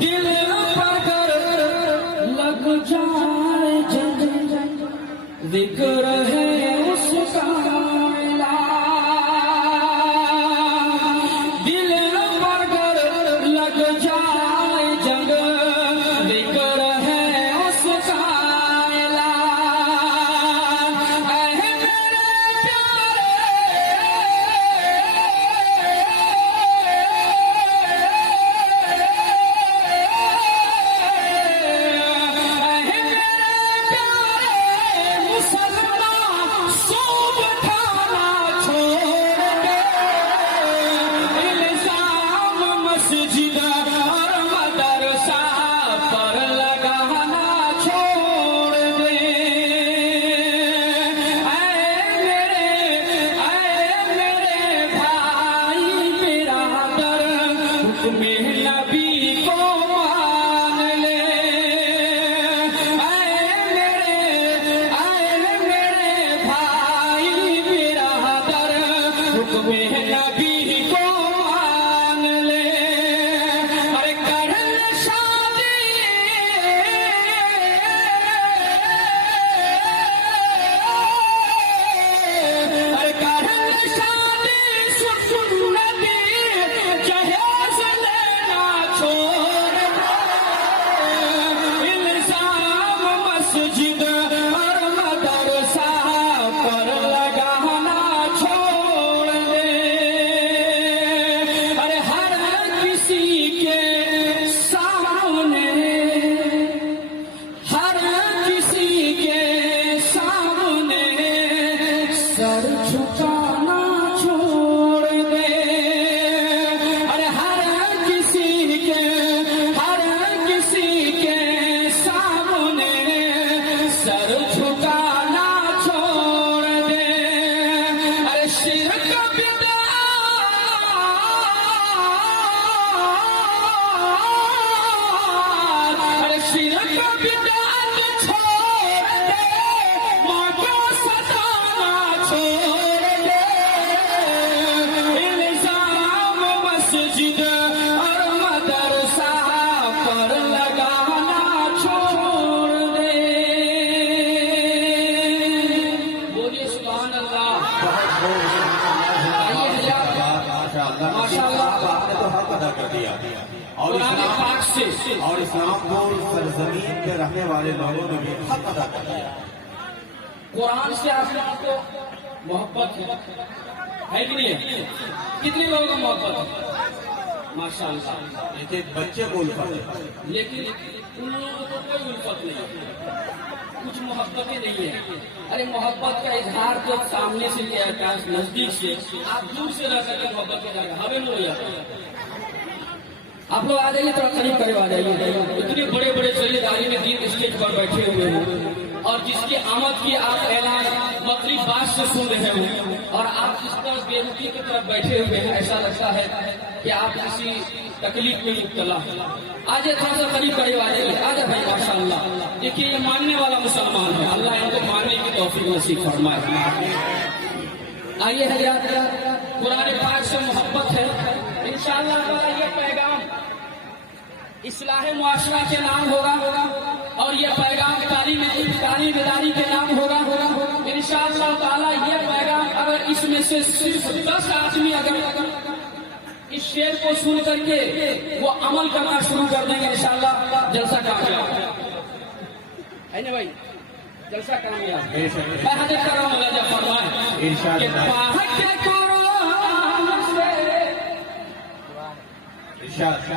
دل پکڑ لگ جائے جنگ ذکر ہے اس کا ملا دل پکڑ لگ جائے جنگ ذکر ہے اس کا ملا اے میرے پیارے مسلمان صوب کھانا چھوڑ کے الزام مسجد اور مدرسہ پر لگانا چھوڑ دے اے میرے بھائی برادر حکم نبی کو مان لے اے میرے بھائی برادر حکم نبی کو مان لے ارے کر لے شادی ارے کر لے شادی سنتی جہیز لینا چھوڑ دے الزام مسجد اور مدرسہ پر لگانا چھوڑ دے ارے ہر کسی کے سامنے ہر کسی کے سامنے سر جھکانا چھوڑ دے ارے ہر کسی کے سامنے سر جھکانا چھوڑ دے ارے شرک بدعات ارے شرک بدعات چھوڑ دے ماں کو ستانا چھوڑ دے الزام مسجد اور مدرسہ پر لگانا چھوڑ دے بولیے سبحان اللہ ماشاء اللہ آپ نے تو حق ادا کر دیا قرآن پاک سے اور اسلام کو سرزمین پہ رہنے والے لوگوں نے بھی حق ادا کر دیا قرآن سے آپ لوگوں کو محبت ہے کہ نہیں ہے کتنے لوگوں کو محبت ہے ماشاء اللہ ایک ایک بچے کو الفت ہے لیکن ان لوگوں کو کوئی الفت نہیں ہے کچھ محبتیں نہیں ہے ارے محبت کا اظہار تو سامنے سے کیا ہے نزدیک سے آپ دور سے رہ کر کے محبت کے جائے گا ہمیں نہیں آتا آپ لوگ آ جائیے تھوڑا قریب قریب آ جائیے اتنے بڑے بڑے سرداری میں دین اسٹیج پر بیٹھے ہوئے ہیں اور جس کی آمد کی آپ اعلان مغرب بات سے سن رہے ہیں اور آپ اس طرح بےروکی کی طرف بیٹھے ہوئے ہیں ایسا لگتا ہے کہ آپ کسی تکلیف میں مبتلا آج تھوڑا سا قریب قریب آ جائیے آ جائے بھائی ماشاء اللہ دیکھیے یہ ماننے والا مسلمان ہے اللہ ان کو ماننے کی توفیق نصیب فرمائے آئیے حضرات قرآن پاک سے محبت ہے انشاءاللہ تعالی یہ پیغام اصلاح معاشرہ کے نام ہوگا اور یہ پیغام تعلیم بیداری کے نام ہوگا انشاءاللہ تعالی یہ پیغام اگر اس میں سے صرف 10 آدمی اگر اس شعر کو سن کر کے وہ عمل کرنا شروع کر دیں گے انشاءاللہ جلسہ کامیاب ہے نا بھائی جلسہ کامیاب میں حضرت کر رہا ہوں جب فرمائے کہ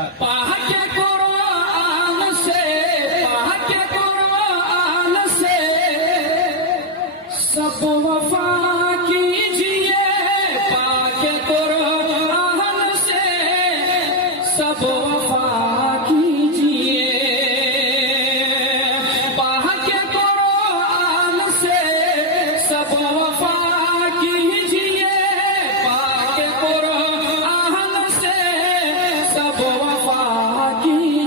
پاک قرآن سے پاک قرآن سے سب وفا کیجیے پاک قرآن سے سب وفا کیجیے پاک قرآن سے سب وفا کیجیے پاک قرآن سے سب وفا کیجیے